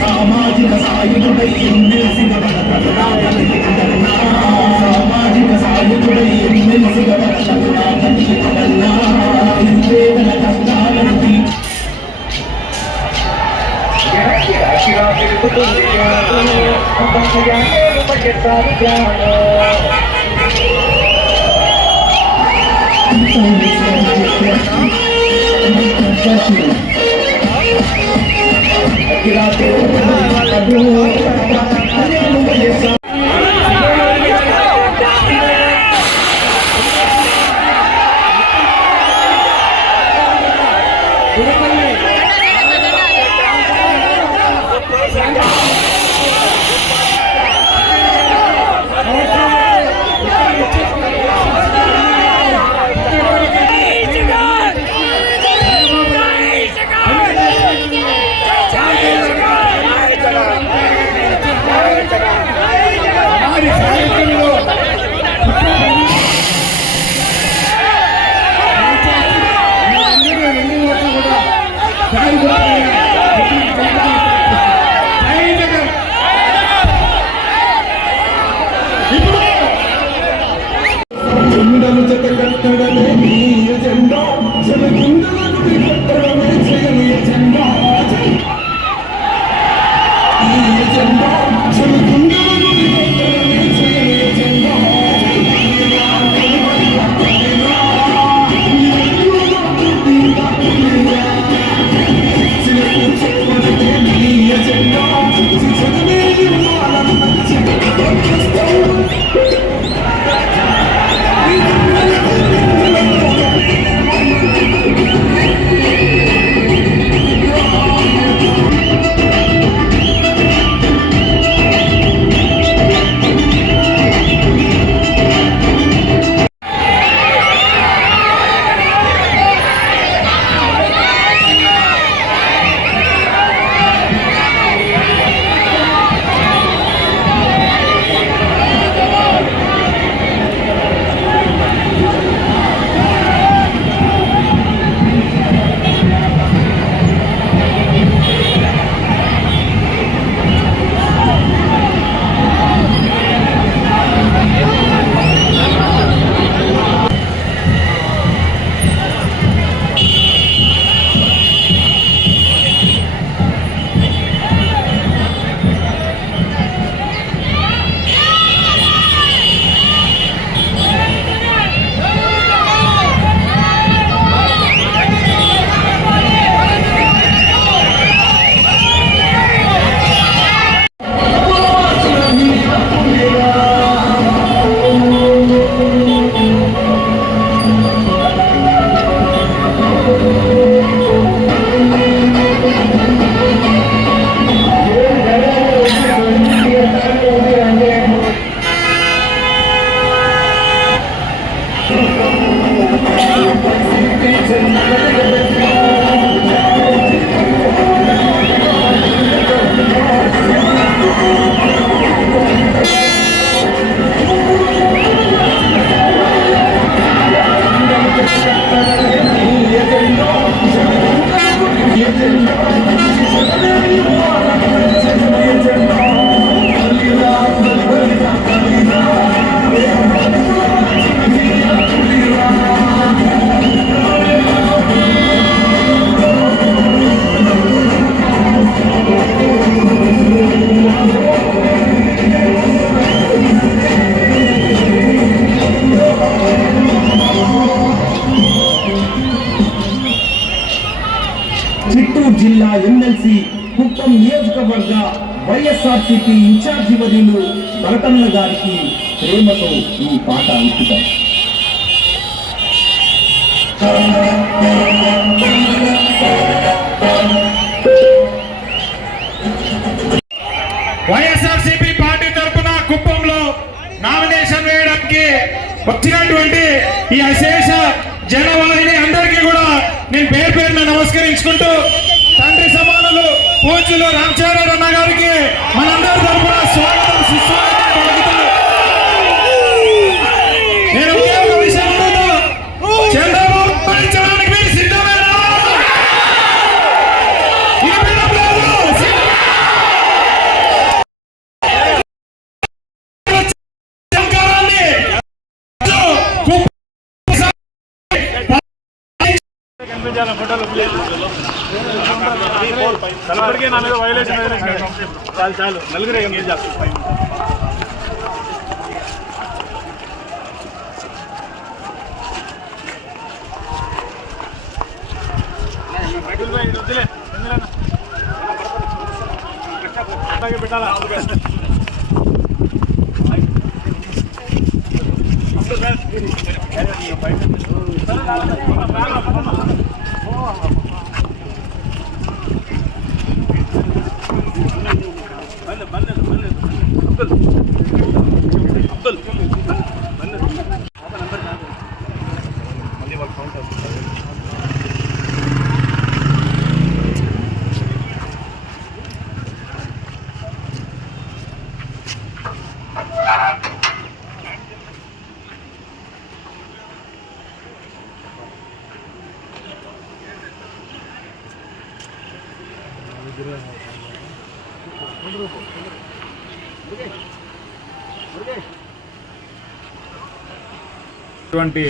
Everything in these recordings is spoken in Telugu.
సామాజిక సాయుధుడై ఎన్నెల్సిన సామాజిక సాయుధుడై ఎన్నెల్సిన వేదన కష్టాలని చిత్తూరు జిల్లా ఎమ్మెల్సీ కుప్పం నియోజకవర్గ వైఎస్ఆర్సీపీ ఇన్ఛార్జి వర్యులు భరతన్న గారికి ప్రేమతో ఈ పాట అంకితం. వైఎస్ఆర్సీపీ పార్టీ తరఫున కుప్పంలో నామినేషన్ వేయడానికి వచ్చినటువంటి ఈ అశేష జనవాహిని అందరికీ కూడా నేను పేరు పేరున నమస్కరించుకుంటూ తండ్రి సమానులు పూజ్యులు రామచంద్రరావు అన్న గారికి మనందరి తరఫున స్వాగతం సుస్వాగతం పలుకుతూ నేను ఒకే ఒక విషయం చంద్రబాబు భరించడానికి మీరు సిద్ధమేనా? కనిపించాలి ఫోటోలు నలుగురికి నా మీద వైలేషన్ చాలు చాలు నలుగురే కనిపించాలి వద్దులే పెట్టాలా ఇటువంటి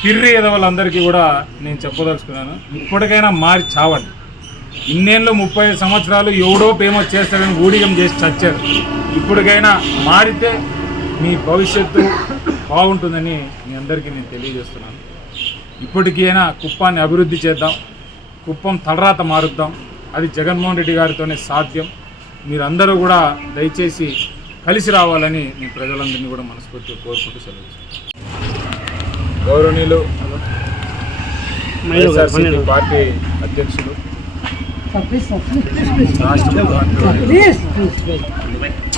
కిర్రి ఎదవలందరికీ కూడా నేను చెప్పదలుచుకున్నాను, ఇప్పటికైనా మారి చావండి. ఇన్నేళ్ళు 35 సంవత్సరాలు ఎవడో ఫేమస్ చేస్తాడని ఊడిగం చేసి చచ్చారు. ఇప్పటికైనా మారితే మీ భవిష్యత్తు బాగుంటుందని మీ అందరికీ నేను తెలియజేస్తున్నాను. ఇప్పటికైనా కుప్పాన్ని అభివృద్ధి చేద్దాం, కుప్పం తలరాత మారుద్దాం. అది జగన్మోహన్ రెడ్డి గారితోనే సాధ్యం. మీరందరూ కూడా దయచేసి కలిసి రావాలని నేను ప్రజలందరినీ కూడా మనస్ఫూర్తిగా కోరుకుంటూ సెలవు. గౌరవనీయులు వైఎస్ఆర్సీపీ పార్టీ అధ్యక్షులు, రాష్ట్ర ముఖ్యమంత్రి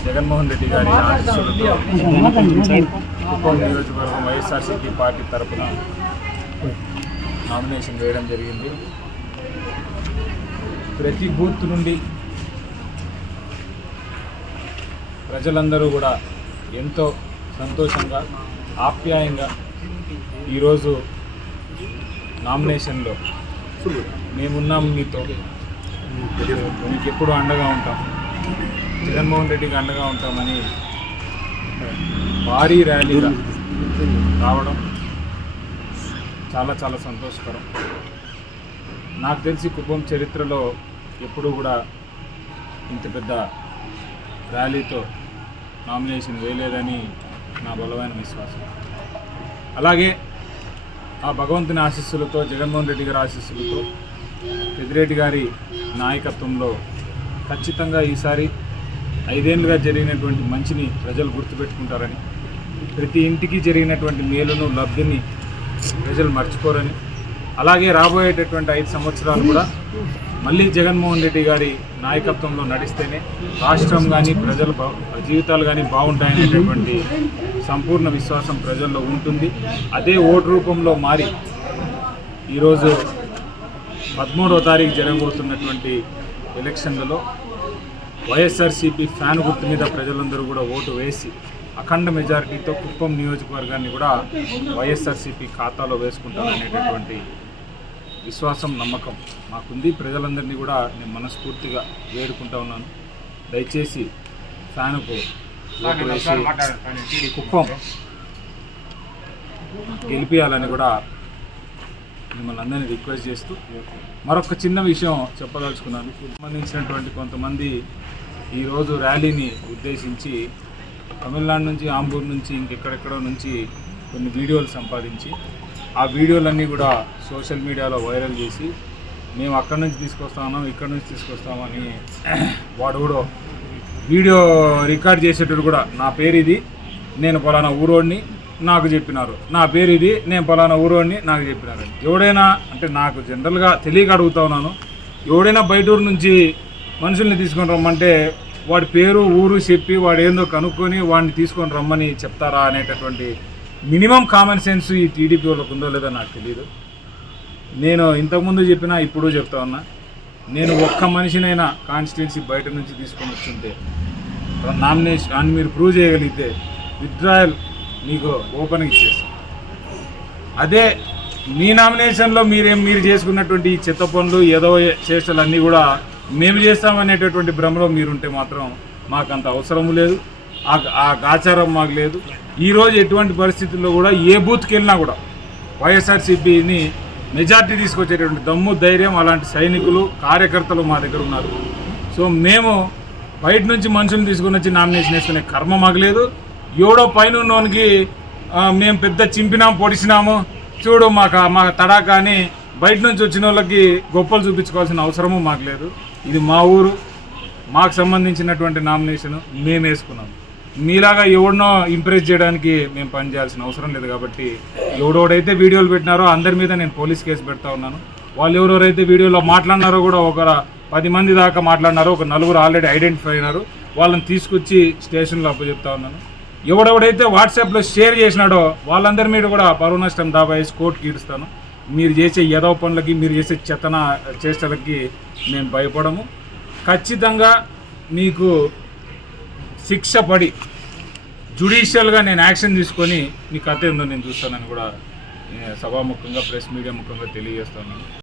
జగన్మోహన్ రెడ్డి గారి ఆశీస్సులతో కుప్పం నియోజకవర్గం వైఎస్ఆర్సీపీ పార్టీ తరఫున నామినేషన్ వేయడం జరిగింది. ప్రతి బూత్ నుండి ప్రజలందరూ కూడా ఎంతో సంతోషంగా ఆప్యాయంగా ఈరోజు నామినేషన్లో మేమున్నాం, మీతో మీకు ఎప్పుడు అండగా ఉంటాం, జగన్మోహన్ రెడ్డికి అండగా ఉంటామని భారీ ర్యాలీగా రావడం చాలా చాలా సంతోషకరం. నాకు తెలిసి కుప్పం చరిత్రలో ఎప్పుడు కూడా ఇంత పెద్ద ర్యాలీతో నామినేషన్ వేయలేదని నా బలమైన విశ్వాసం. అలాగే ఆ భగవంతుని ఆశీస్సులతో, జగన్మోహన్ రెడ్డి గారి ఆశీస్సులతో, పెద్దిరెడ్డి గారి నాయకత్వంలో ఖచ్చితంగా ఈసారి 5 ఏళ్ళుగా జరిగినటువంటి మంచిని ప్రజలు గుర్తుపెట్టుకుంటారని, ప్రతి ఇంటికి జరిగినటువంటి మేలును లబ్ధిని ప్రజలు మర్చిపోరని, అలాగే రాబోయేటటువంటి 5 సంవత్సరాలు కూడా మళ్ళీ జగన్మోహన్ రెడ్డి గారి నాయకత్వంలో నడిస్తేనే రాష్ట్రం కానీ ప్రజల జీవితాలు కానీ బాగుంటాయనేటటువంటి సంపూర్ణ విశ్వాసం ప్రజల్లో ఉంటుంది. అదే ఓటు రూపంలో మారి ఈరోజు 13వ తారీఖు జరగబోతున్నటువంటి ఎలక్షన్లలో వైఎస్ఆర్సీపీ ఫ్యాన్ గుర్తు మీద ప్రజలందరూ కూడా ఓటు వేసి అఖండ మెజారిటీతో కుప్పం నియోజకవర్గాన్ని కూడా వైఎస్ఆర్సీపీ ఖాతాలో వేసుకుంటారనేటటువంటి విశ్వాసం, నమ్మకం మాకుంది. ప్రజలందరినీ కూడా నేను మనస్ఫూర్తిగా వేడుకుంటా ఉన్నాను. దయచేసి ఫ్యాన్కు ఓటు వేసి కుప్పం గెలిపించాలని కూడా మిమ్మల్ని అందరినీ రిక్వెస్ట్ చేస్తూ మరొక చిన్న విషయం చెప్పదలుచుకున్నాను. సంబంధించినటువంటి కొంతమంది ఈరోజు ర్యాలీని ఉద్దేశించి తమిళనాడు నుంచి, ఆంబూర్ నుంచి, ఇంకెక్కడెక్కడో నుంచి కొన్ని వీడియోలు సంపాదించి ఆ వీడియోలన్నీ కూడా సోషల్ మీడియాలో వైరల్ చేసి మేము అక్కడి నుంచి తీసుకొస్తాము, ఇక్కడి నుంచి తీసుకొస్తామని వాడు కూడా వీడియో రికార్డ్ చేసేటప్పుడు కూడా నా పేరు ఇది, నేను పలానా ఊరోడిని నాకు చెప్పినారు, నా పేరు ఇది, నేను పలానా ఊరోడిని నాకు చెప్పినారు. ఎవడైనా అంటే నాకు జనరల్గా తెలియక అడుగుతా ఉన్నాను, ఎవడైనా బయట ఊరు నుంచి మనుషుల్ని తీసుకొని రమ్మంటే వాడి పేరు ఊరు చెప్పి వాడు ఏందో కనుక్కొని వాడిని తీసుకొని రమ్మని చెప్తారా అనేటటువంటి మినిమం కామన్ సెన్స్ ఈ టీడీపీ వాళ్ళకు ఉందో లేదో నాకు తెలియదు. నేను ఇంతకుముందు చెప్పినా ఇప్పుడు చెప్తా ఉన్నా, నేను ఒక్క మనిషినైనా కాన్స్టిట్యున్సీ బయట నుంచి తీసుకొని వచ్చుంటే నామినేషన్ అని మీరు ప్రూవ్ చేయగలిగితే విత్డ్రాయల్ మీకు ఓపెన్గా ఇచ్చేస్తాం. అదే మీ నామినేషన్లో మీరు చేసుకున్నటువంటి ఈ చెత్త పనులు ఏదో చేష్టలన్నీ కూడా మేము చేస్తామనేటటువంటి భ్రమలో మీరుంటే మాత్రం మాకు అంత అవసరం లేదు, ఆ ఆచారం మాకు లేదు. ఈరోజు ఎటువంటి పరిస్థితుల్లో కూడా ఏ బూత్కి వెళ్ళినా కూడా వైఎస్ఆర్సీపీని మెజార్టీ తీసుకొచ్చేటువంటి దమ్ము ధైర్యం అలాంటి సైనికులు కార్యకర్తలు మా దగ్గర ఉన్నారు. సో మేము బయట నుంచి మనుషులు తీసుకుని వచ్చి నామినేషన్ వేసుకునే కర్మ మాగలేదు. ఎవడో పైన ఉన్నోనికి మేము పెద్ద చింపినాము పొడిచినాము చూడు మా తడాకా అని బయట నుంచి వచ్చిన వాళ్ళకి గొప్పలు చూపించుకోవాల్సిన అవసరము మాకు లేదు. ఇది మా ఊరు, మాకు సంబంధించినటువంటి నామినేషన్ మేము వేసుకున్నాం. మీలాగా ఎవరినో ఇంప్రెస్ చేయడానికి మేము పనిచేయాల్సిన అవసరం లేదు. కాబట్టి ఎవడెవడైతే వీడియోలు పెట్టినారో అందరి మీద నేను పోలీస్ కేసు పెడతా ఉన్నాను. వాళ్ళు ఎవరెవరైతే వీడియోలో మాట్లాడినారో కూడా ఒక 10 మంది దాకా మాట్లాడినారో, ఒక 4 ఆల్రెడీ ఐడెంటిఫై అయినారు. వాళ్ళని తీసుకొచ్చి స్టేషన్లో అప్పచెప్తా ఉన్నాను. ఎవడెవడైతే వాట్సాప్లో షేర్ చేసినాడో వాళ్ళందరి మీద కూడా పరువు నష్టం దాబా వేసి కోర్టుకి ఈడుస్తాను. మీరు చేసే యదవ పనులకి, మీరు చేసే చెత్తన చేష్టలకి మేము భయపడము. ఖచ్చితంగా మీకు శిక్ష పడి జ్యుడిషియల్గా నేను యాక్షన్ తీసుకొని మీ కథ ఏందో నేను చూస్తానని కూడా సభాముఖంగా ప్రెస్ మీడియా ముఖంగా తెలియజేస్తాను.